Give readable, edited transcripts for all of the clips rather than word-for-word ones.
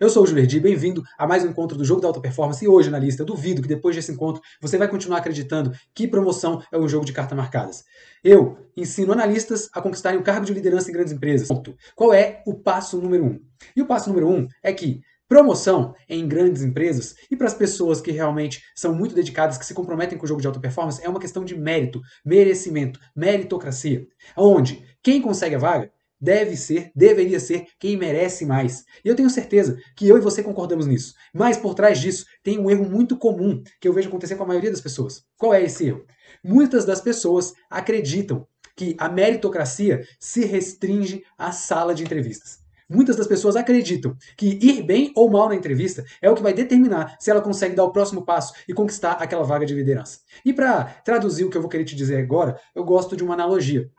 Eu sou o Julerdi, bem-vindo a mais um encontro do Jogo da Alta Performance e hoje na lista, duvido que depois desse encontro você vai continuar acreditando que promoção é um jogo de cartas marcadas. Eu ensino analistas a conquistarem um cargo de liderança em grandes empresas. Ponto. Qual é o passo número 1? E o passo número 1 é que promoção em grandes empresas e para as pessoas que realmente são muito dedicadas, que se comprometem com o jogo de alta performance, é uma questão de mérito, merecimento, meritocracia, onde quem consegue a vaga deveria ser quem merece mais. E eu tenho certeza que eu e você concordamos nisso. Mas por trás disso tem um erro muito comum que eu vejo acontecer com a maioria das pessoas. Qual é esse erro? Muitas das pessoas acreditam que a meritocracia se restringe à sala de entrevistas. Muitas das pessoas acreditam que ir bem ou mal na entrevista é o que vai determinar se ela consegue dar o próximo passo e conquistar aquela vaga de liderança. E para traduzir o que eu vou querer te dizer agora, eu gosto de uma analogia.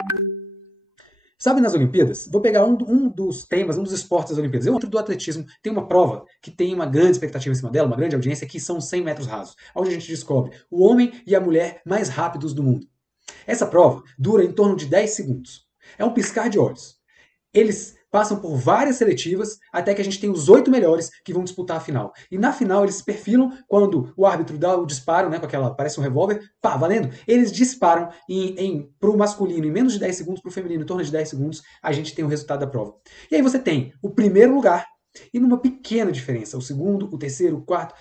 Sabe, nas Olimpíadas, vou pegar um dos temas, um dos esportes das Olimpíadas. Dentro do atletismo tem uma prova que tem uma grande expectativa em cima dela, uma grande audiência, que são 100 metros rasos, onde a gente descobre o homem e a mulher mais rápidos do mundo. Essa prova dura em torno de 10 segundos. É um piscar de olhos. Eles passam por várias seletivas até que a gente tem os 8 melhores que vão disputar a final. E na final eles se perfilam quando o árbitro dá o disparo, né, com aquela, parece um revólver, pá, valendo. Eles disparam para o masculino em menos de 10 segundos, para o feminino em torno de 10 segundos, a gente tem o resultado da prova. E aí você tem o primeiro lugar e numa pequena diferença, o segundo, o terceiro, o quarto,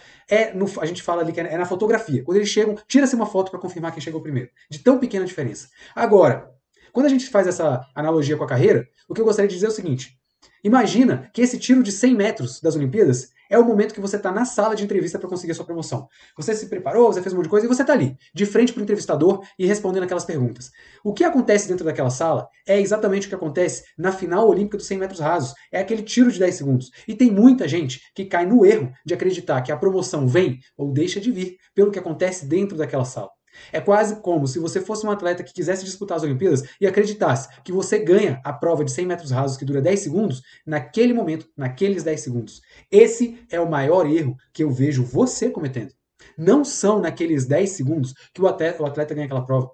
a gente fala ali que é na fotografia. Quando eles chegam, tira-se uma foto para confirmar quem chegou primeiro. De tão pequena diferença. Agora, quando a gente faz essa analogia com a carreira, o que eu gostaria de dizer é o seguinte: imagina que esse tiro de 100 metros das Olimpíadas é o momento que você está na sala de entrevista para conseguir a sua promoção. Você se preparou, você fez um monte de coisa e você está ali, de frente para o entrevistador e respondendo aquelas perguntas. O que acontece dentro daquela sala é exatamente o que acontece na final olímpica dos 100 metros rasos. É aquele tiro de 10 segundos. E tem muita gente que cai no erro de acreditar que a promoção vem ou deixa de vir pelo que acontece dentro daquela sala. É quase como se você fosse um atleta que quisesse disputar as Olimpíadas e acreditasse que você ganha a prova de 100 metros rasos que dura 10 segundos naquele momento, naqueles 10 segundos. Esse é o maior erro que eu vejo você cometendo. Não são naqueles 10 segundos que o atleta ganha aquela prova.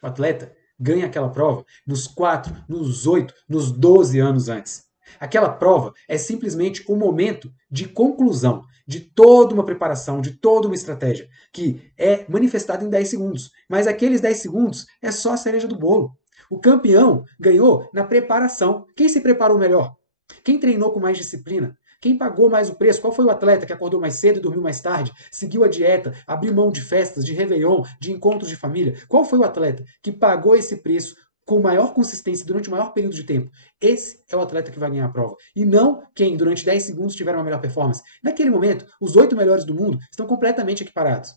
O atleta ganha aquela prova nos 4, nos 8, nos 12 anos antes. Aquela prova é simplesmente o momento de conclusão de toda uma preparação, de toda uma estratégia, que é manifestada em 10 segundos. Mas aqueles 10 segundos é só a cereja do bolo. O campeão ganhou na preparação. Quem se preparou melhor? Quem treinou com mais disciplina? Quem pagou mais o preço? Qual foi o atleta que acordou mais cedo e dormiu mais tarde, seguiu a dieta, abriu mão de festas, de réveillon, de encontros de família? Qual foi o atleta que pagou esse preço com maior consistência durante o maior período de tempo? Esse é o atleta que vai ganhar a prova. E não quem, durante 10 segundos, tiver uma melhor performance. Naquele momento, os 8 melhores do mundo estão completamente equiparados.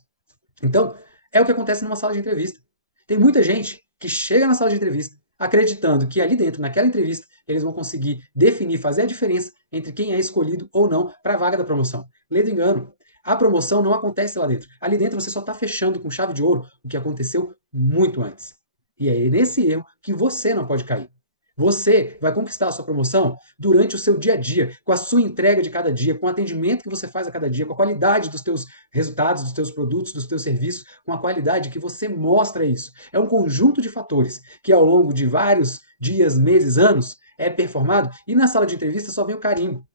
Então, é o que acontece numa sala de entrevista. Tem muita gente que chega na sala de entrevista acreditando que ali dentro, naquela entrevista, eles vão conseguir definir, fazer a diferença entre quem é escolhido ou não para a vaga da promoção. Lê do engano. A promoção não acontece lá dentro. Ali dentro você só está fechando com chave de ouro o que aconteceu muito antes. E é nesse erro que você não pode cair. Você vai conquistar a sua promoção durante o seu dia a dia, com a sua entrega de cada dia, com o atendimento que você faz a cada dia, com a qualidade dos teus resultados, dos teus produtos, dos teus serviços, com a qualidade que você mostra isso. É um conjunto de fatores que ao longo de vários dias, meses, anos é performado e na sala de entrevista só vem o carimbo.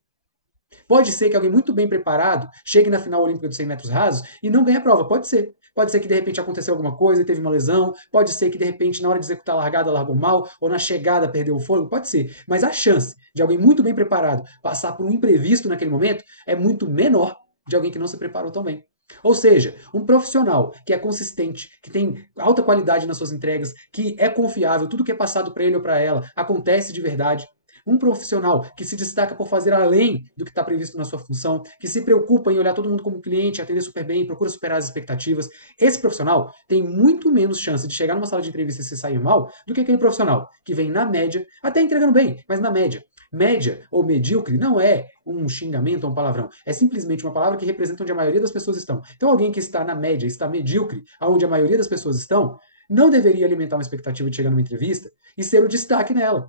Pode ser que alguém muito bem preparado chegue na final olímpica dos 100 metros rasos e não ganhe a prova. Pode ser. Pode ser que de repente aconteceu alguma coisa e teve uma lesão. Pode ser que de repente na hora de executar a largada largou mal ou na chegada perdeu o fôlego. Pode ser. Mas a chance de alguém muito bem preparado passar por um imprevisto naquele momento é muito menor de alguém que não se preparou tão bem. Ou seja, um profissional que é consistente, que tem alta qualidade nas suas entregas, que é confiável, tudo que é passado para ele ou para ela acontece de verdade. Um profissional que se destaca por fazer além do que está previsto na sua função, que se preocupa em olhar todo mundo como cliente, atender super bem, procura superar as expectativas, esse profissional tem muito menos chance de chegar numa sala de entrevista e se sair mal do que aquele profissional que vem na média, até entregando bem, mas na média. Média ou medíocre não é um xingamento ou um palavrão. É simplesmente uma palavra que representa onde a maioria das pessoas estão. Então alguém que está na média, está medíocre, aonde a maioria das pessoas estão, não deveria alimentar uma expectativa de chegar numa entrevista e ser o destaque nela.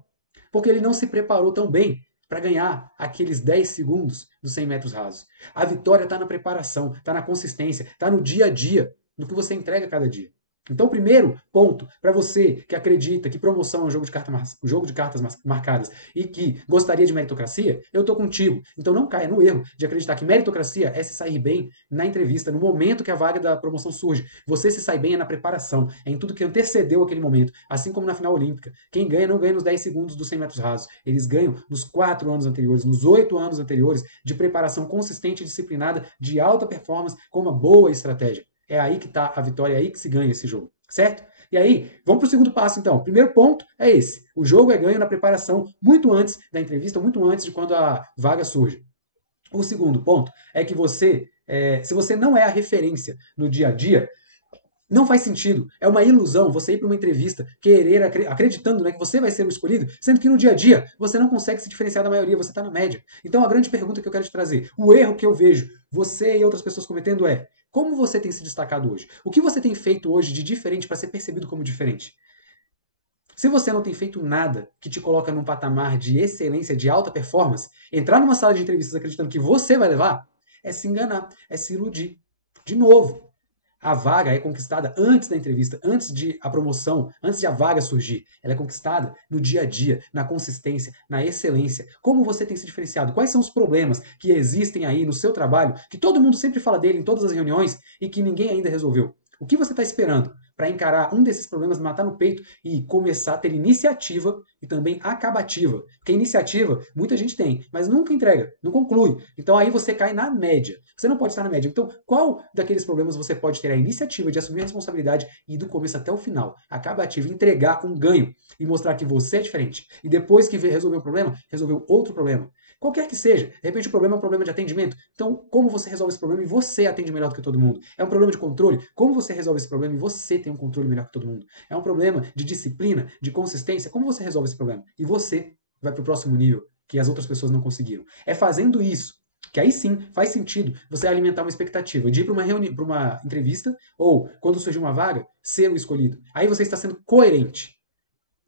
Porque ele não se preparou tão bem para ganhar aqueles 10 segundos dos 100 metros rasos. A vitória está na preparação, está na consistência, está no dia a dia, no que você entrega cada dia. Então, o primeiro ponto, para você que acredita que promoção é um jogo de cartas marcadas e que gostaria de meritocracia, eu estou contigo. Então, não caia no erro de acreditar que meritocracia é se sair bem na entrevista, no momento que a vaga da promoção surge. Você se sai bem é na preparação, é em tudo que antecedeu aquele momento. Assim como na final olímpica. Quem ganha não ganha nos 10 segundos dos 100 metros rasos. Eles ganham nos 4 anos anteriores, nos 8 anos anteriores de preparação consistente e disciplinada, de alta performance, com uma boa estratégia. É aí que está a vitória, é aí que se ganha esse jogo, certo? E aí, vamos para o segundo passo então. O primeiro ponto é esse. O jogo é ganho na preparação muito antes da entrevista, muito antes de quando a vaga surge. O segundo ponto é que se você não é a referência no dia a dia, não faz sentido. É uma ilusão você ir para uma entrevista acreditando, né, que você vai ser o escolhido, sendo que no dia a dia você não consegue se diferenciar da maioria, você está na média. Então a grande pergunta que eu quero te trazer, o erro que eu vejo você e outras pessoas cometendo é: como você tem se destacado hoje? O que você tem feito hoje de diferente para ser percebido como diferente? Se você não tem feito nada que te coloca num patamar de excelência, de alta performance, entrar numa sala de entrevistas acreditando que você vai levar, é se enganar, é se iludir. De novo, a vaga é conquistada antes da entrevista, antes de a promoção, antes de a vaga surgir. Ela é conquistada no dia a dia, na consistência, na excelência. Como você tem se diferenciado? Quais são os problemas que existem aí no seu trabalho, que todo mundo sempre fala dele em todas as reuniões e que ninguém ainda resolveu? O que você está esperando para encarar um desses problemas, matar no peito e começar a ter iniciativa e também acabativa? Porque iniciativa muita gente tem, mas nunca entrega, não conclui. Então aí você cai na média. Você não pode estar na média. Então, qual daqueles problemas você pode ter a iniciativa de assumir a responsabilidade e ir do começo até o final, acabativa, entregar com ganho e mostrar que você é diferente? E depois que resolveu o problema, resolveu outro problema. Qualquer que seja. De repente o problema é um problema de atendimento. Então, como você resolve esse problema e você atende melhor do que todo mundo? É um problema de controle? Como você resolve esse problema e você tem um controle melhor que todo mundo? É um problema de disciplina, de consistência? Como você resolve esse problema? E você vai para o próximo nível que as outras pessoas não conseguiram. É fazendo isso que aí sim faz sentido você alimentar uma expectativa de ir para uma reunião, para uma entrevista, ou quando surgir uma vaga, ser o escolhido. Aí você está sendo coerente.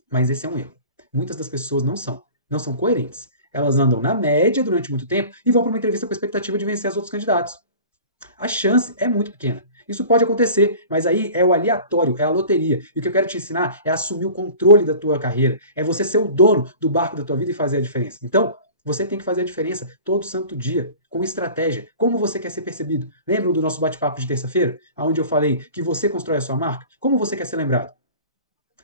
Mas esse é um erro. Muitas das pessoas não são. Não são coerentes. Elas andam na média durante muito tempo e vão para uma entrevista com a expectativa de vencer os outros candidatos. A chance é muito pequena. Isso pode acontecer, mas aí é o aleatório, é a loteria. E o que eu quero te ensinar é assumir o controle da tua carreira. É você ser o dono do barco da tua vida e fazer a diferença. Então, você tem que fazer a diferença todo santo dia, com estratégia. Como você quer ser percebido? Lembram do nosso bate-papo de terça-feira? Onde eu falei que você constrói a sua marca? Como você quer ser lembrado?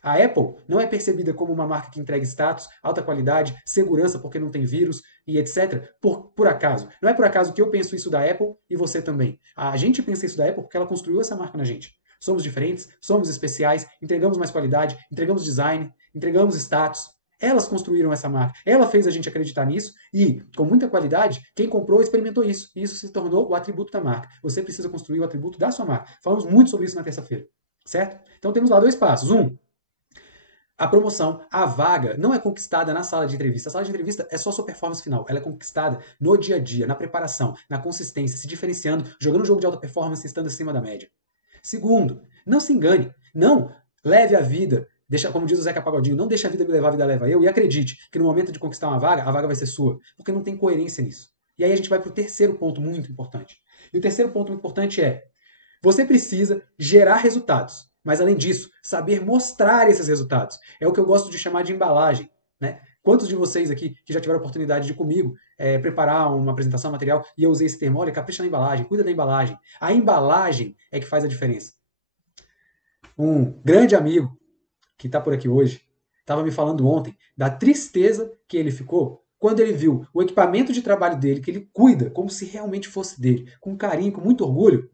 A Apple não é percebida como uma marca que entrega status, alta qualidade, segurança porque não tem vírus e etc. Por acaso. Não é por acaso que eu penso isso da Apple e você também. A gente pensa isso da Apple porque ela construiu essa marca na gente. Somos diferentes, somos especiais, entregamos mais qualidade, entregamos design, entregamos status. Elas construíram essa marca. Ela fez a gente acreditar nisso e, com muita qualidade, quem comprou experimentou isso. E isso se tornou o atributo da marca. Você precisa construir o atributo da sua marca. Falamos muito sobre isso na terça-feira. Certo? Então temos lá 2 passos. A promoção, a vaga, não é conquistada na sala de entrevista. A sala de entrevista é só sua performance final. Ela é conquistada no dia a dia, na preparação, na consistência, se diferenciando, jogando um jogo de alta performance, estando acima da média. Segundo, não se engane. Não leve a vida, como diz o Zeca Pagodinho, não deixe a vida me levar, a vida leva eu. E acredite que no momento de conquistar uma vaga, a vaga vai ser sua. Porque não tem coerência nisso. E aí a gente vai para o terceiro ponto muito importante. E o terceiro ponto importante é: você precisa gerar resultados. Mas, além disso, saber mostrar esses resultados. É o que eu gosto de chamar de embalagem. Né? Quantos de vocês aqui que já tiveram a oportunidade de comigo preparar uma apresentação, um material, e eu usei esse termo: olha, capricha na embalagem, cuida da embalagem. A embalagem é que faz a diferença. Um grande amigo que está por aqui hoje estava me falando ontem da tristeza que ele ficou quando ele viu o equipamento de trabalho dele, que ele cuida como se realmente fosse dele, com carinho, com muito orgulho.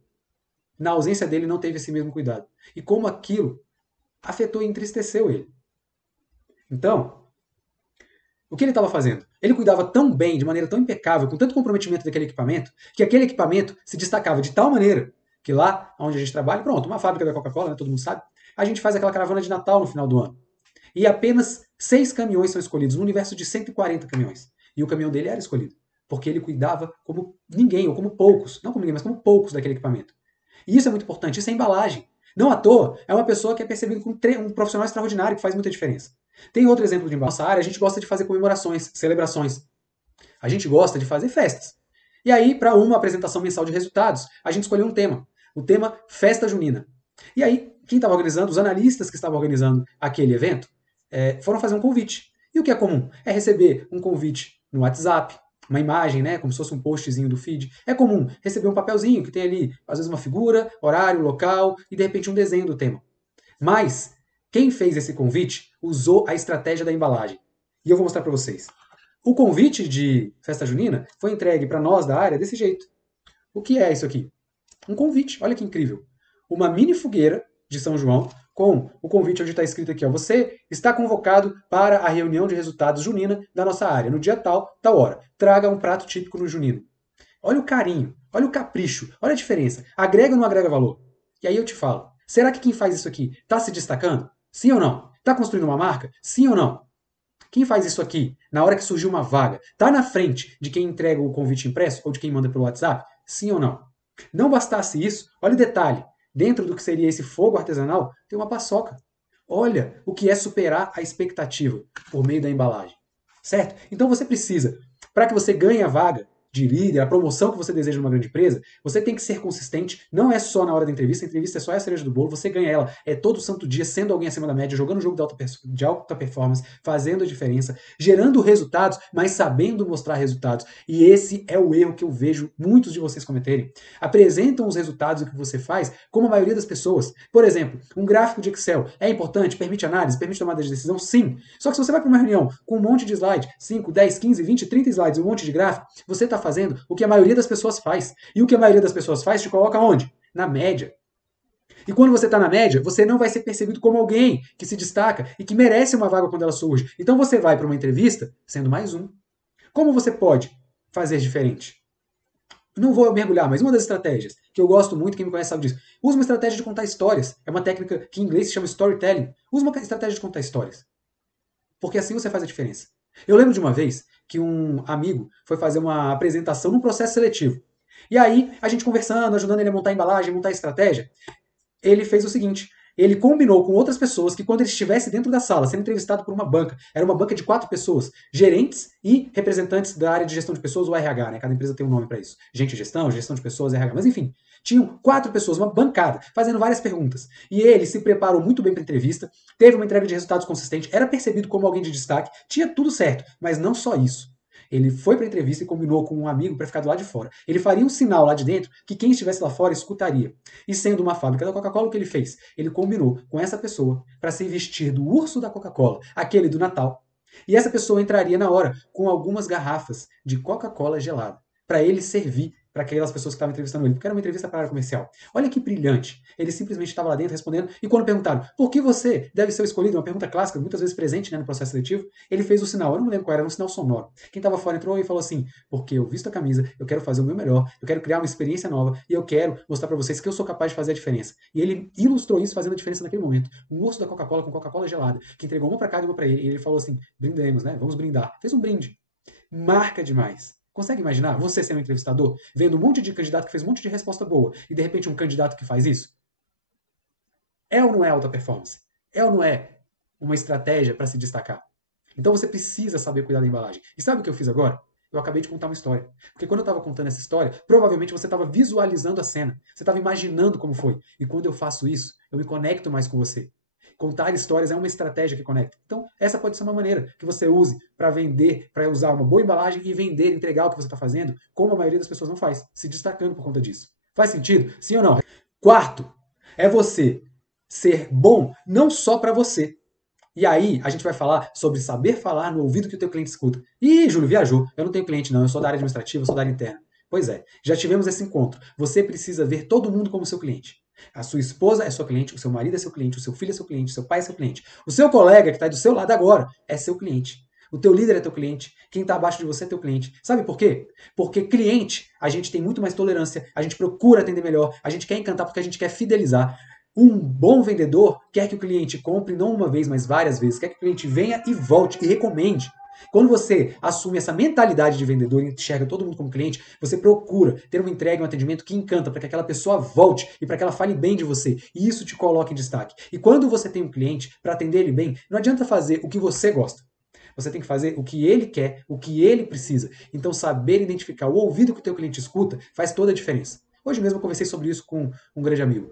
Na ausência dele, não teve esse mesmo cuidado. E como aquilo afetou e entristeceu ele. Então, o que ele estava fazendo? Ele cuidava tão bem, de maneira tão impecável, com tanto comprometimento daquele equipamento, que aquele equipamento se destacava de tal maneira que lá onde a gente trabalha, pronto, uma fábrica da Coca-Cola, né, todo mundo sabe, a gente faz aquela caravana de Natal no final do ano. E apenas 6 caminhões são escolhidos, no universo de 140 caminhões. E o caminhão dele era escolhido, porque ele cuidava como ninguém, ou como poucos, não como ninguém, mas como poucos daquele equipamento. E isso é muito importante, isso é embalagem. Não à toa, é uma pessoa que é percebida como um profissional extraordinário, que faz muita diferença. Tem outro exemplo de embalagem. Nossa área, a gente gosta de fazer comemorações, celebrações. A gente gosta de fazer festas. E aí, para uma apresentação mensal de resultados, a gente escolheu um tema. O tema Festa Junina. E aí, quem estava organizando, os analistas que estavam organizando aquele evento, foram fazer um convite. E o que é comum? É receber um convite no WhatsApp, uma imagem, né, como se fosse um postzinho do feed. É comum receber um papelzinho que tem ali, às vezes, uma figura, horário, local e, de repente, um desenho do tema. Mas quem fez esse convite usou a estratégia da embalagem. E eu vou mostrar para vocês. O convite de festa junina foi entregue para nós da área desse jeito. O que é isso aqui? Um convite, olha que incrível. Uma mini fogueira de São João com o convite onde está escrito aqui, ó, você está convocado para a reunião de resultados junina da nossa área, no dia tal, tal hora. Traga um prato típico no junino. Olha o carinho, olha o capricho, olha a diferença. Agrega ou não agrega valor? E aí eu te falo, será que quem faz isso aqui está se destacando? Sim ou não? Está construindo uma marca? Sim ou não? Quem faz isso aqui, na hora que surgiu uma vaga, está na frente de quem entrega o convite impresso ou de quem manda pelo WhatsApp? Sim ou não? Não bastasse isso, olha o detalhe. Dentro do que seria esse fogo artesanal, tem uma paçoca. Olha o que é superar a expectativa por meio da embalagem. Certo? Então você precisa, para que você ganhe a vaga de líder, a promoção que você deseja numa grande empresa, você tem que ser consistente, não é só na hora da entrevista, a entrevista é só a cereja do bolo, você ganha ela todo santo dia, sendo alguém acima da média, jogando um jogo de alta performance, fazendo a diferença, gerando resultados, mas sabendo mostrar resultados. E esse é o erro que eu vejo muitos de vocês cometerem. Apresentam os resultados do que você faz, como a maioria das pessoas. Por exemplo, um gráfico de Excel é importante, permite análise, permite tomada de decisão? Sim. Só que se você vai para uma reunião com um monte de slide, 5, 10, 15, 20, 30 slides, um monte de gráfico, você está fazendo o que a maioria das pessoas faz. E o que a maioria das pessoas faz te coloca onde? Na média. E quando você está na média, você não vai ser percebido como alguém que se destaca e que merece uma vaga quando ela surge. Então você vai para uma entrevista sendo mais um. Como você pode fazer diferente? Não vou mergulhar, mas uma das estratégias que eu gosto muito, quem me conhece sabe disso, usa uma estratégia de contar histórias. É uma técnica que em inglês se chama storytelling. Usa uma estratégia de contar histórias. Porque assim você faz a diferença. Eu lembro de uma vez que um amigo foi fazer uma apresentação num processo seletivo. E aí, a gente conversando, ajudando ele a montar a embalagem, montar a estratégia, ele fez o seguinte: ele combinou com outras pessoas que quando ele estivesse dentro da sala, sendo entrevistado por uma banca, era uma banca de 4 pessoas, gerentes e representantes da área de gestão de pessoas, o RH, né? Cada empresa tem um nome para isso. Gente de gestão, gestão de pessoas, RH. Mas enfim, tinham 4 pessoas, uma bancada, fazendo várias perguntas. E ele se preparou muito bem para a entrevista, teve uma entrega de resultados consistente, era percebido como alguém de destaque, tinha tudo certo, mas não só isso. Ele foi para a entrevista e combinou com um amigo para ficar do lado de fora. Ele faria um sinal lá de dentro que quem estivesse lá fora escutaria. E sendo uma fábrica da Coca-Cola, o que ele fez? Ele combinou com essa pessoa para se vestir do urso da Coca-Cola, aquele do Natal. E essa pessoa entraria na hora com algumas garrafas de Coca-Cola gelada para ele servir para aquelas pessoas que estavam entrevistando ele, porque era uma entrevista para a área comercial. Olha que brilhante. Ele simplesmente estava lá dentro respondendo, e quando perguntaram por que você deve ser o escolhido, uma pergunta clássica, muitas vezes presente, né, no processo seletivo, ele fez o sinal, eu não me lembro qual era um sinal sonoro. Quem estava fora entrou e falou assim: porque eu visto a camisa, eu quero fazer o meu melhor, eu quero criar uma experiência nova, e eu quero mostrar para vocês que eu sou capaz de fazer a diferença. E ele ilustrou isso fazendo a diferença naquele momento. Um urso da Coca-Cola com Coca-Cola gelada, que entregou uma para cá e uma para ele, e ele falou assim: brindemos, né, vamos brindar. Fez um brinde. Marca demais. Consegue imaginar você sendo um entrevistador, vendo um monte de candidato que fez um monte de resposta boa e de repente um candidato que faz isso? É ou não é alta performance? É ou não é uma estratégia para se destacar? Então você precisa saber cuidar da embalagem. E sabe o que eu fiz agora? Eu acabei de contar uma história. Porque quando eu estava contando essa história, provavelmente você estava visualizando a cena. Você estava imaginando como foi. E quando eu faço isso, eu me conecto mais com você. Contar histórias é uma estratégia que conecta. Então, essa pode ser uma maneira que você use para vender, para usar uma boa embalagem e vender, entregar o que você está fazendo, como a maioria das pessoas não faz, se destacando por conta disso. Faz sentido? Sim ou não? Quarto, é você ser bom não só para você. E aí, a gente vai falar sobre saber falar no ouvido que o teu cliente escuta. Ih, Júlio, viajou. Eu não tenho cliente, não. Eu sou da área administrativa, eu sou da área interna. Pois é, já tivemos esse encontro. Você precisa ver todo mundo como seu cliente. A sua esposa é seu cliente, o seu marido é seu cliente, o seu filho é seu cliente, o seu pai é seu cliente. O seu colega que está do seu lado agora é seu cliente. O teu líder é teu cliente. Quem está abaixo de você é teu cliente. Sabe por quê? Porque cliente, a gente tem muito mais tolerância, a gente procura atender melhor, a gente quer encantar porque a gente quer fidelizar. Um bom vendedor quer que o cliente compre não uma vez, mas várias vezes. Quer que o cliente venha e volte e recomende. Quando você assume essa mentalidade de vendedor e enxerga todo mundo como cliente, você procura ter uma entrega, um atendimento que encanta para que aquela pessoa volte e para que ela fale bem de você. E isso te coloca em destaque. E quando você tem um cliente, para atender ele bem, não adianta fazer o que você gosta. Você tem que fazer o que ele quer, o que ele precisa. Então, saber identificar o ouvido que o teu cliente escuta faz toda a diferença. Hoje mesmo eu conversei sobre isso com um grande amigo.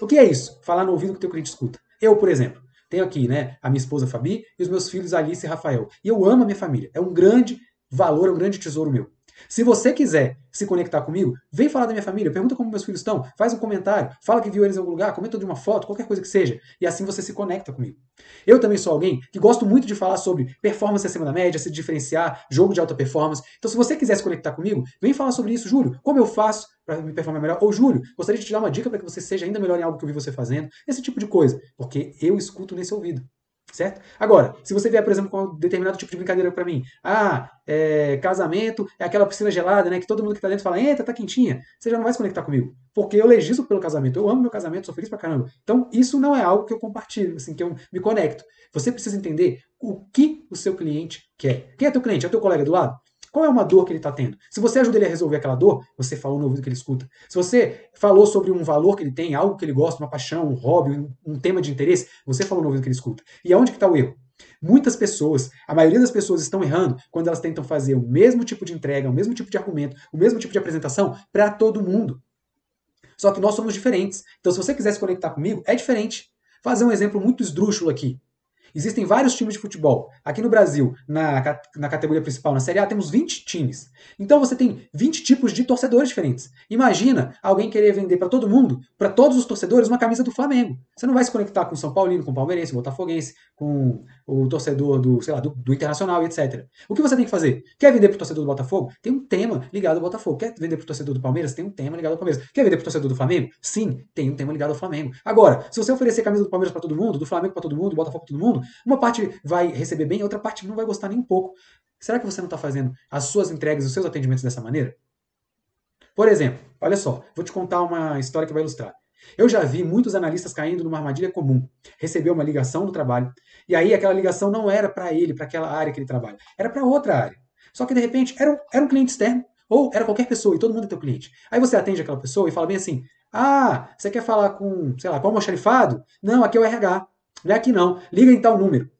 O que é isso? Falar no ouvido que o teu cliente escuta. Eu, por exemplo, tenho aqui, né, a minha esposa Fabi e os meus filhos Alice e Rafael. E eu amo a minha família. É um grande valor, é um grande tesouro meu. Se você quiser se conectar comigo, vem falar da minha família, pergunta como meus filhos estão, faz um comentário, fala que viu eles em algum lugar, comenta de uma foto, qualquer coisa que seja, e assim você se conecta comigo. Eu também sou alguém que gosto muito de falar sobre performance acima da média, se diferenciar, jogo de alta performance. Então, se você quiser se conectar comigo, vem falar sobre isso, Júlio. Como eu faço para me performar melhor? Ou, Júlio, gostaria de te dar uma dica para que você seja ainda melhor em algo que eu vi você fazendo. Esse tipo de coisa, porque eu escuto nesse ouvido. Certo? Agora, se você vier, por exemplo, com um determinado tipo de brincadeira para mim, casamento é aquela piscina gelada, né, que todo mundo que tá dentro fala, entra, tá quentinha, você já não vai se conectar comigo, porque eu legislo pelo casamento, eu amo meu casamento, sou feliz pra caramba. Então, isso não é algo que eu compartilho, assim, que eu me conecto. Você precisa entender o que o seu cliente quer. Quem é teu cliente? É o teu colega do lado? Qual é uma dor que ele está tendo? Se você ajuda ele a resolver aquela dor, você falou no ouvido que ele escuta. Se você falou sobre um valor que ele tem, algo que ele gosta, uma paixão, um hobby, um tema de interesse, você falou no ouvido que ele escuta. E aonde que está o erro? Muitas pessoas, a maioria das pessoas estão errando quando elas tentam fazer o mesmo tipo de entrega, o mesmo tipo de argumento, o mesmo tipo de apresentação para todo mundo. Só que nós somos diferentes. Então, se você quiser se conectar comigo, é diferente. Vou fazer um exemplo muito esdrúxulo aqui. Existem vários times de futebol. Aqui no Brasil, na categoria principal, na Série A, temos 20 times. Então você tem 20 tipos de torcedores diferentes. Imagina alguém querer vender para todo mundo, para todos os torcedores, uma camisa do Flamengo. Você não vai se conectar com o São Paulino, com o Palmeirense, com o Botafoguense, com o torcedor do, sei lá, do Internacional, etc. O que você tem que fazer? Quer vender para o torcedor do Botafogo? Tem um tema ligado ao Botafogo. Quer vender para o torcedor do Palmeiras? Tem um tema ligado ao Palmeiras. Quer vender para o torcedor do Flamengo? Sim, tem um tema ligado ao Flamengo. Agora, se você oferecer camisa do Palmeiras para todo mundo, do Flamengo para todo mundo, do Botafogo para todo mundo, uma parte vai receber bem, a outra parte não vai gostar nem um pouco. Será que você não está fazendo as suas entregas, os seus atendimentos dessa maneira? Por exemplo, olha só, vou te contar uma história que vai ilustrar. Eu já vi muitos analistas caindo numa armadilha comum. Recebeu uma ligação no trabalho, e aí aquela ligação não era para ele, para aquela área que ele trabalha, era para outra área. Só que de repente era um cliente externo, ou era qualquer pessoa, e todo mundo é teu cliente. Aí você atende aquela pessoa e fala bem assim: ah, você quer falar com, sei lá, com o almoxarifado? Não, aqui é o RH. Não é aqui não. Liga em tal número.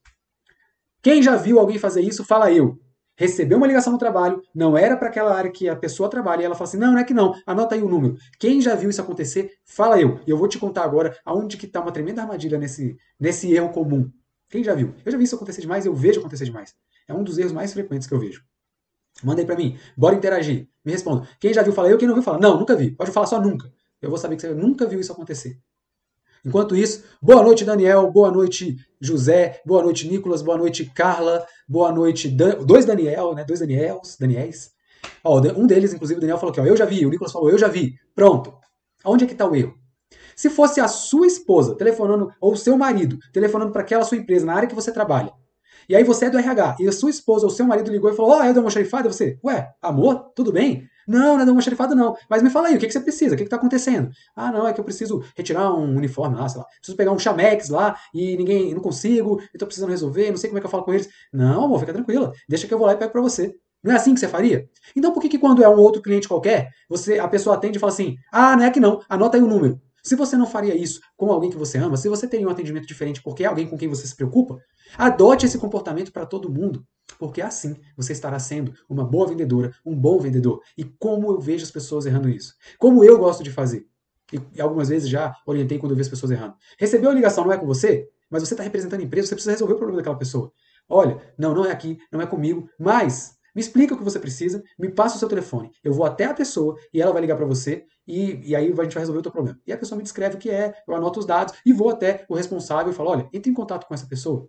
Quem já viu alguém fazer isso, fala eu. Recebeu uma ligação no trabalho, não era para aquela área que a pessoa trabalha, e ela fala assim, não, não é que não, anota aí o número. Quem já viu isso acontecer, fala eu. E eu vou te contar agora aonde que está uma tremenda armadilha nesse erro comum. Quem já viu? Eu já vi isso acontecer demais, eu vejo acontecer demais. É um dos erros mais frequentes que eu vejo. Manda aí pra mim, bora interagir. Me responda. Quem já viu, fala eu, quem não viu, fala não, nunca vi. Pode falar só nunca. Eu vou saber que você nunca viu isso acontecer. Enquanto isso, boa noite, Daniel, boa noite, José, boa noite, Nicolas, boa noite, Carla, boa noite, dois Daniel, né? Dois Daniéis. Ó, um deles, inclusive, o Daniel falou aqui, ó, eu já vi, o Nicolas falou, eu já vi. Pronto. Onde é que está o erro? Se fosse a sua esposa telefonando, ou o seu marido telefonando para aquela sua empresa, na área que você trabalha, e aí você é do RH, e a sua esposa ou seu marido ligou e falou, ó, é do almoxarifado, e você, ué, amor, tudo bem? Não, não é do almoxarifado não. Mas me fala aí, o que você precisa? O que está acontecendo? Ah, não, é que eu preciso retirar um uniforme lá, sei lá. Preciso pegar um chamex lá e ninguém, não consigo, eu tô precisando resolver, não sei como é que eu falo com eles. Não, amor, fica tranquila. Deixa que eu vou lá e pego para você. Não é assim que você faria? Então por que quando é um outro cliente qualquer, a pessoa atende e fala assim, ah, não é que não, anota aí o número. Se você não faria isso com alguém que você ama, se você teria um atendimento diferente porque é alguém com quem você se preocupa, adote esse comportamento para todo mundo. Porque assim você estará sendo uma boa vendedora, um bom vendedor. E como eu vejo as pessoas errando isso? Como eu gosto de fazer? E algumas vezes já orientei quando eu vi as pessoas errando. Recebeu a ligação, não é com você? Mas você está representando a empresa, você precisa resolver o problema daquela pessoa. Olha, não é aqui, não é comigo, mas me explica o que você precisa, me passa o seu telefone. Eu vou até a pessoa e ela vai ligar para você e aí a gente vai resolver o teu problema. E a pessoa me descreve o que é, eu anoto os dados e vou até o responsável e falo, olha, entre em contato com essa pessoa.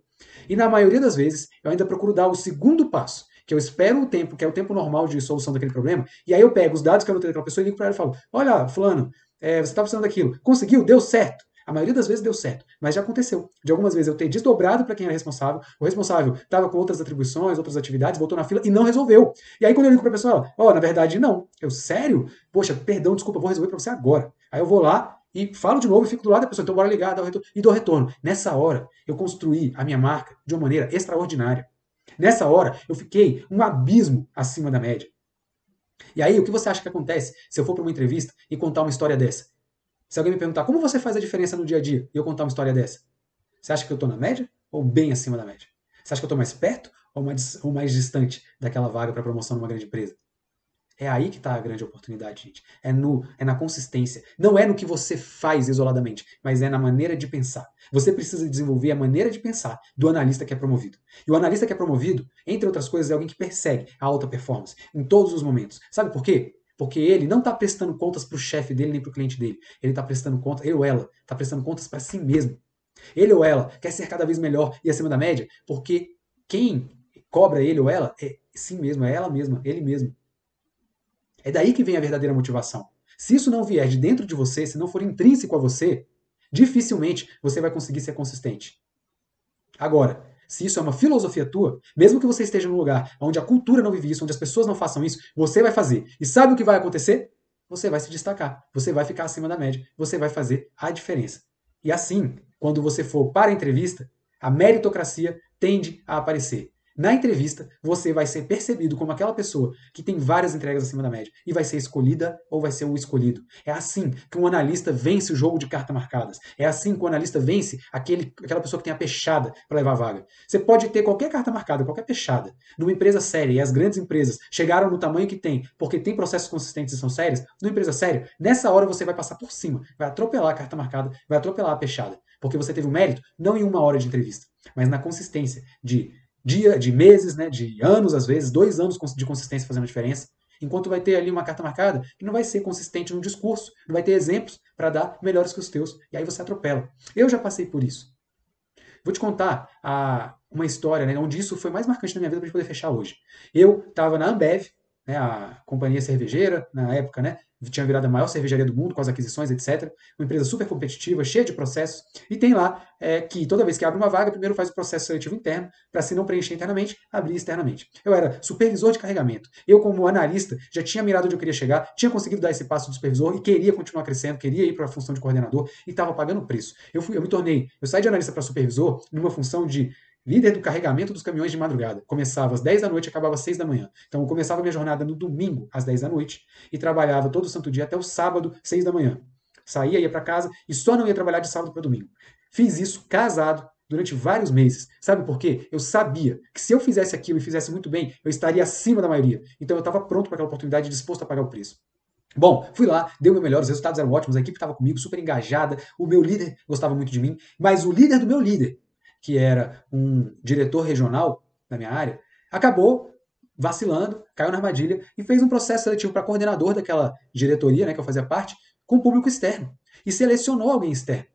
E na maioria das vezes, eu ainda procuro dar o segundo passo, que eu espero o tempo, que é o tempo normal de solução daquele problema, e aí eu pego os dados que eu anotei daquela pessoa e ligo para ela e falo, olha, fulano, você está precisando daquilo. Conseguiu? Deu certo. A maioria das vezes deu certo, mas já aconteceu. De algumas vezes eu ter desdobrado para quem era responsável, o responsável estava com outras atribuições, outras atividades, voltou na fila e não resolveu. E aí quando eu ligo para a pessoa, ó, na verdade não. Eu, sério? Poxa, perdão, desculpa, vou resolver para você agora. Aí eu vou lá e falo de novo e fico do lado da pessoa, então bora ligar, e dou retorno. Nessa hora, eu construí a minha marca de uma maneira extraordinária. Nessa hora, eu fiquei um abismo acima da média. E aí, o que você acha que acontece se eu for para uma entrevista e contar uma história dessa? Se alguém me perguntar como você faz a diferença no dia a dia e eu contar uma história dessa, você acha que eu estou na média ou bem acima da média? Você acha que eu estou mais perto ou mais distante daquela vaga para promoção numa grande empresa? É aí que está a grande oportunidade, gente. É na consistência. Não é no que você faz isoladamente, mas é na maneira de pensar. Você precisa desenvolver a maneira de pensar do analista que é promovido. E o analista que é promovido, entre outras coisas, é alguém que persegue a alta performance em todos os momentos. Sabe por quê? Porque ele não está prestando contas para o chefe dele nem para o cliente dele. Ele está prestando contas, ele ou ela, está prestando contas para si mesmo. Ele ou ela quer ser cada vez melhor e acima da média, porque quem cobra ele ou ela é si mesmo, é ela mesma, ele mesmo. É daí que vem a verdadeira motivação. Se isso não vier de dentro de você, se não for intrínseco a você, dificilmente você vai conseguir ser consistente. Agora, se isso é uma filosofia tua, mesmo que você esteja num lugar onde a cultura não vive isso, onde as pessoas não façam isso, você vai fazer. E sabe o que vai acontecer? Você vai se destacar, você vai ficar acima da média, você vai fazer a diferença. E assim, quando você for para a entrevista, a meritocracia tende a aparecer. Na entrevista, você vai ser percebido como aquela pessoa que tem várias entregas acima da média e vai ser escolhida ou vai ser o escolhido. É assim que um analista vence o jogo de cartas marcadas. É assim que o analista vence aquela pessoa que tem a peixada para levar a vaga. Você pode ter qualquer carta marcada, qualquer peixada, numa empresa séria, e as grandes empresas chegaram no tamanho que tem porque tem processos consistentes e são sérias, numa empresa séria, nessa hora você vai passar por cima, vai atropelar a carta marcada, vai atropelar a peixada, porque você teve um mérito não em uma hora de entrevista, mas na consistência de meses, né, de anos, às vezes, 2 anos de consistência fazendo a diferença, enquanto vai ter ali uma carta marcada que não vai ser consistente no discurso, não vai ter exemplos para dar melhores que os teus, e aí você atropela. Eu já passei por isso. Vou te contar uma história, né, onde isso foi mais marcante na minha vida para a gente poder fechar hoje. Eu estava na Ambev, né, a companhia cervejeira, na época, né, tinha virado a maior cervejaria do mundo com as aquisições, etc. Uma empresa super competitiva, cheia de processos, e tem lá que toda vez que abre uma vaga, primeiro faz o processo seletivo interno, para se não preencher internamente, abrir externamente. Eu era supervisor de carregamento. Eu, como analista, já tinha mirado onde eu queria chegar, tinha conseguido dar esse passo de supervisor e queria continuar crescendo, queria ir para a função de coordenador e estava pagando o preço. Eu saí de analista para supervisor numa função de líder do carregamento dos caminhões de madrugada. Começava às 10 da noite e acabava às 6 da manhã. Então eu começava minha jornada no domingo, às 10 da noite, e trabalhava todo santo dia até o sábado, 6 da manhã. Saía, ia para casa e só não ia trabalhar de sábado para domingo. Fiz isso casado durante vários meses. Sabe por quê? Eu sabia que se eu fizesse aquilo e fizesse muito bem, eu estaria acima da maioria. Então eu estava pronto para aquela oportunidade e disposto a pagar o preço. Bom, fui lá, dei o meu melhor, os resultados eram ótimos, a equipe estava comigo, super engajada, o meu líder gostava muito de mim, mas o líder do meu líder, que era um diretor regional da minha área, acabou vacilando, caiu na armadilha e fez um processo seletivo para coordenador daquela diretoria, né, que eu fazia parte, com público externo. E selecionou alguém externo.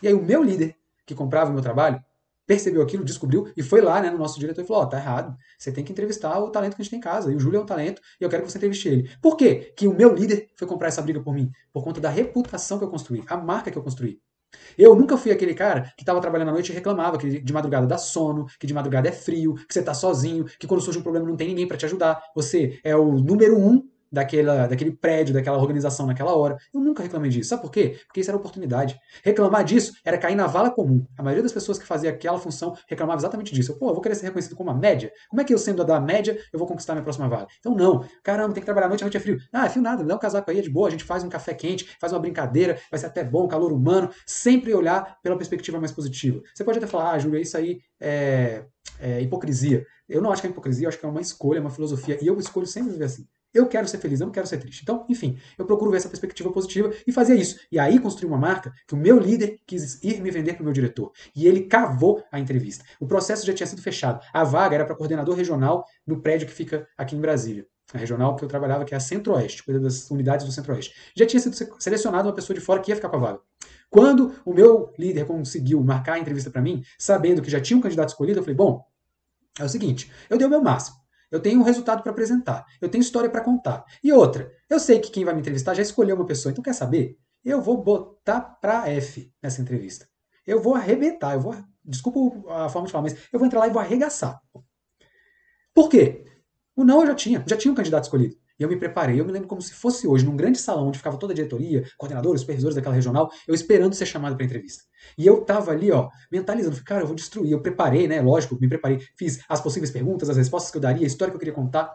E aí o meu líder, que comprava o meu trabalho, percebeu aquilo, descobriu e foi lá, né, no nosso diretor e falou: ó, tá errado, você tem que entrevistar o talento que a gente tem em casa. E o Júlio é um talento e eu quero que você entreviste ele. Por quê? Que o meu líder foi comprar essa briga por mim? Por conta da reputação que eu construí, a marca que eu construí. Eu nunca fui aquele cara que estava trabalhando à noite e reclamava que de madrugada dá sono, que de madrugada é frio, que você está sozinho, que quando surge um problema não tem ninguém para te ajudar. Você é o número um daquele prédio, daquela organização naquela hora. Eu nunca reclamei disso. Sabe por quê? Porque isso era oportunidade. Reclamar disso era cair na vala comum. A maioria das pessoas que fazia aquela função reclamava exatamente disso. Eu vou querer ser reconhecido como uma média? Como é que eu, sendo a da média, eu vou conquistar a minha próxima vaga? Então, não. Caramba, tem que trabalhar à noite é frio. Ah, é frio nada, me dá um casaco aí, é de boa, a gente faz um café quente, faz uma brincadeira, vai ser até bom, calor humano. Sempre olhar pela perspectiva mais positiva. Você pode até falar: ah, Júlio, isso aí é hipocrisia. Eu não acho que é hipocrisia, eu acho que é uma escolha, uma filosofia, e eu escolho sempre viver assim. Eu quero ser feliz, eu não quero ser triste. Então, enfim, eu procuro ver essa perspectiva positiva e fazer isso. E aí construir uma marca que o meu líder quis ir me vender para o meu diretor. E ele cavou a entrevista. O processo já tinha sido fechado. A vaga era para coordenador regional no prédio que fica aqui em Brasília. A regional que eu trabalhava, que é a Centro-Oeste, cuida das unidades do Centro-Oeste. Já tinha sido selecionada uma pessoa de fora que ia ficar com a vaga. Quando o meu líder conseguiu marcar a entrevista para mim, sabendo que já tinha um candidato escolhido, eu falei: bom, é o seguinte, eu dei o meu máximo. Eu tenho um resultado para apresentar. Eu tenho história para contar. E outra, eu sei que quem vai me entrevistar já escolheu uma pessoa. Então, quer saber? Eu vou botar para F nessa entrevista. Eu vou arrebentar. Desculpa a forma de falar, mas eu vou entrar lá e vou arregaçar. Por quê? O não eu já tinha um candidato escolhido. E eu me preparei, eu me lembro como se fosse hoje, num grande salão onde ficava toda a diretoria, coordenadores, supervisores daquela regional, eu esperando ser chamado para entrevista. E eu tava ali, ó, mentalizando, falei: cara, eu vou destruir. Eu preparei, né, lógico, me preparei, fiz as possíveis perguntas, as respostas que eu daria, a história que eu queria contar.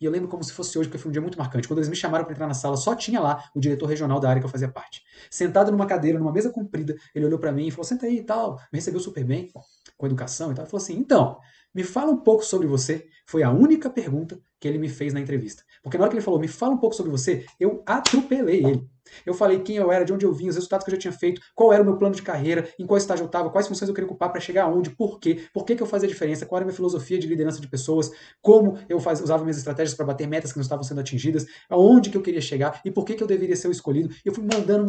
E eu lembro como se fosse hoje, porque foi um dia muito marcante. Quando eles me chamaram para entrar na sala, só tinha lá o diretor regional da área que eu fazia parte. Sentado numa cadeira, numa mesa comprida, ele olhou para mim e falou: senta aí e tal, me recebeu super bem, com educação e tal. Ele falou assim: então, me fala um pouco sobre você. Foi a única pergunta que ele me fez na entrevista. Porque na hora que ele falou, me fala um pouco sobre você, eu atropelei ele. Eu falei quem eu era, de onde eu vim, os resultados que eu já tinha feito, qual era o meu plano de carreira, em qual estágio eu estava, quais funções eu queria ocupar para chegar aonde, por que eu fazia diferença, qual era a minha filosofia de liderança de pessoas, como eu usava minhas estratégias para bater metas que não estavam sendo atingidas, aonde que eu queria chegar e por que eu deveria ser o escolhido. E eu fui mandando.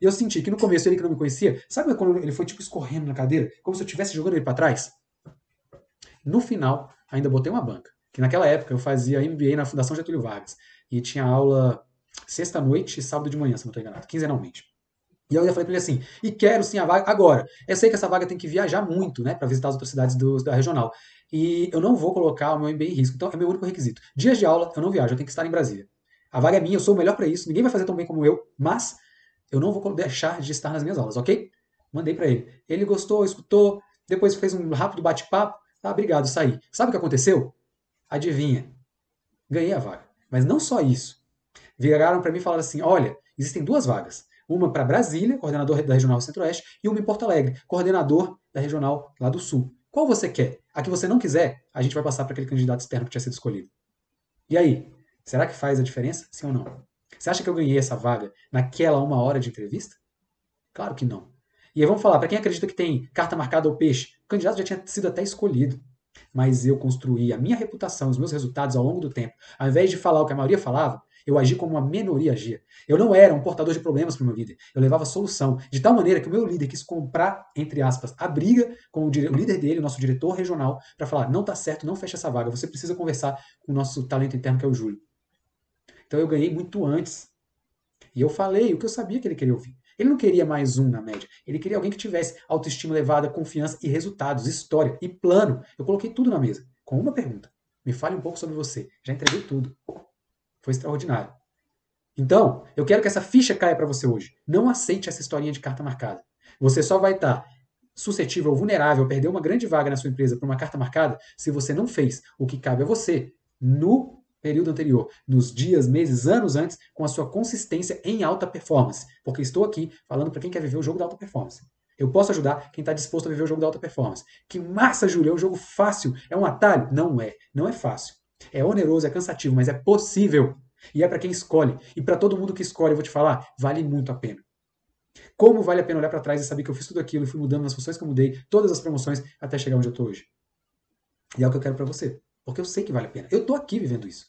E eu senti que no começo ele que não me conhecia, sabe quando ele foi tipo escorrendo na cadeira, como se eu estivesse jogando ele para trás? No final, ainda botei uma banca. Que naquela época eu fazia MBA na Fundação Getúlio Vargas. E tinha aula sexta-noite e sábado de manhã, se não estou enganado, quinzenalmente. E eu ainda falei para ele assim, e quero sim a vaga agora. Eu sei que essa vaga tem que viajar muito, né, para visitar as outras cidades da regional. E eu não vou colocar o meu MBA em risco. Então é meu único requisito. Dias de aula, eu não viajo, eu tenho que estar em Brasília. A vaga é minha, eu sou o melhor para isso, ninguém vai fazer tão bem como eu, mas eu não vou deixar de estar nas minhas aulas, ok? Mandei para ele. Ele gostou, escutou, depois fez um rápido bate-papo. Ah, obrigado, saí. Sabe o que aconteceu? Adivinha? Ganhei a vaga. Mas não só isso. Viraram para mim e falaram assim: olha, existem duas vagas. Uma para Brasília, coordenador da Regional Centro-Oeste, e uma em Porto Alegre, coordenador da Regional lá do Sul. Qual você quer? A que você não quiser, a gente vai passar para aquele candidato externo que tinha sido escolhido. E aí? Será que faz a diferença? Sim ou não? Você acha que eu ganhei essa vaga naquela 1 hora de entrevista? Claro que não. E aí vamos falar, para quem acredita que tem carta marcada ou peixe, o candidato já tinha sido até escolhido. Mas eu construí a minha reputação, os meus resultados ao longo do tempo. Ao invés de falar o que a maioria falava, eu agi como uma minoria agia. Eu não era um portador de problemas para o meu líder. Eu levava solução. De tal maneira que o meu líder quis comprar, entre aspas, a briga com o líder dele, o nosso diretor regional, para falar: não está certo, não fecha essa vaga. Você precisa conversar com o nosso talento interno, que é o Júlio. Então eu ganhei muito antes. E eu falei o que eu sabia que ele queria ouvir. Ele não queria mais um na média. Ele queria alguém que tivesse autoestima elevada, confiança e resultados, história e plano. Eu coloquei tudo na mesa, com uma pergunta. Me fale um pouco sobre você. Já entreguei tudo. Foi extraordinário. Então, eu quero que essa ficha caia para você hoje. Não aceite essa historinha de carta marcada. Você só vai estar suscetível ou vulnerável a perder uma grande vaga na sua empresa por uma carta marcada se você não fez o que cabe a você no período anterior, nos dias, meses, anos antes, com a sua consistência em alta performance. Porque estou aqui falando para quem quer viver o jogo da alta performance. Eu posso ajudar quem está disposto a viver o jogo da alta performance. Que massa, Júlio, é um jogo fácil, é um atalho? Não é, não é fácil. É oneroso, é cansativo, mas é possível. E é para quem escolhe. E para todo mundo que escolhe, eu vou te falar, vale muito a pena. Como vale a pena olhar para trás e saber que eu fiz tudo aquilo e fui mudando nas funções que eu mudei, todas as promoções, até chegar onde eu estou hoje. E é o que eu quero para você. Porque eu sei que vale a pena. Eu estou aqui vivendo isso.